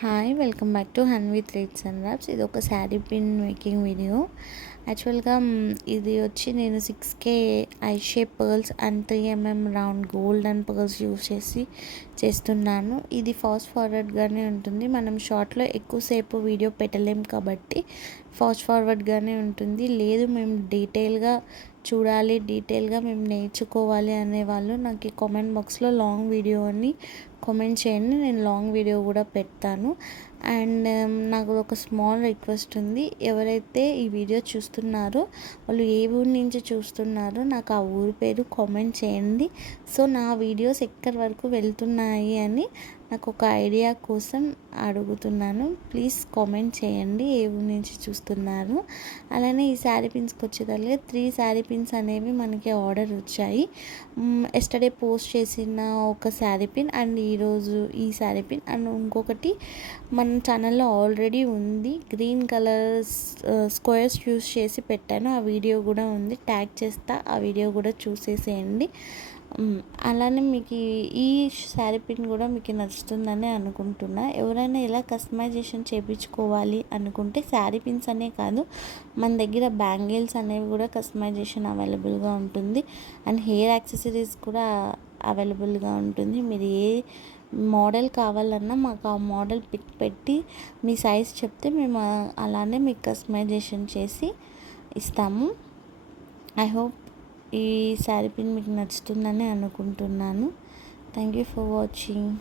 Hi welcome back to Hanvi threads and wraps. ఇది ఒక sari pin making video. యాక్చువల్గా ఇది వచ్చి నేను 6K I shape pearls and 3mm round gold and pearls use చేసి చేస్తున్నాను. ఇది ఫాస్ట్ ఫార్వర్డ్గానే ఉంటుంది. మనం షార్ట్లో ఎక్కువసేపు వీడియో పెట్టలేం కాబట్టి ఫాస్ట్ ఫార్వర్డ్గానే ఉంటుంది. లేదు మేము డీటెయిల్గా చూడాలి, డీటెయిల్గా మేము నేర్చుకోవాలి అనేవాళ్ళు నాకు కామెంట్ బాక్స్లో లాంగ్ వీడియో అని కామెంట్ చేయండి. నేను లాంగ్ వీడియో కూడా పెడతాను. అండ్ నాకు ఒక స్మాల్ రిక్వెస్ట్ ఉంది. ఎవరైతే ఈ వీడియో చూస్తున్నారో వాళ్ళు ఏ ఊరి నుంచి చూస్తున్నారో నాకు ఆ ఊరి పేరు కామెంట్ చేయండి. సో నా వీడియోస్ ఎక్కడి వరకు వెళ్తున్నాయి అని నాకు ఒక ఐడియా కోసం అడుగుతున్నాను. ప్లీజ్ కామెంట్ చేయండి ఏ ఊరి నుంచి చూస్తున్నారు. అలానే ఈ శారీ పిన్స్కి వచ్చేదాన్ని 3 శారీ పిన్స్ అనేవి మనకి ఆర్డర్ వచ్చాయి. ఎస్టర్డే పోస్ట్ చేసిన ఒక శారీ పిన్ అండ్ ఈరోజు ఈ శారీ పిన్ అండ్ ఇంకొకటి మన ఛానల్లో ఆల్రెడీ ఉంది. గ్రీన్ కలర్ స్క్వేర్స్ యూస్ చేసి పెట్టాను. ఆ వీడియో కూడా ఉంది, ట్యాగ్ చేస్తా, ఆ వీడియో కూడా చూసేసేయండి. అలానే మీకు ఈ శారీ పిన్ కూడా మీకు నచ్చుతుందని అనుకుంటున్నా. ఎవరైనా ఎలా కస్టమైజేషన్ చేయించుకోవాలి అనుకుంటే శారీ పిన్స్ అనే కాదు, మన దగ్గర బ్యాంగిల్స్ అనేవి కూడా కస్టమైజేషన్ అవైలబుల్గా ఉంటుంది. అండ్ హెయిర్ యాక్సెసరీస్ కూడా అవైలబుల్గా ఉంటుంది. మీరు ఏ మోడల్ కావాలన్నా మాకు ఆ మోడల్ పిక్ పెట్టి మీ సైజ్ చెప్తే మేము అలానే మీకు కస్టమైజేషన్ చేసి ఇస్తాము. ఐ హోప్ ఈ శారీ పిన్ మీకు నచ్చుతుందని అనుకుంటున్నాను. Thank you for watching.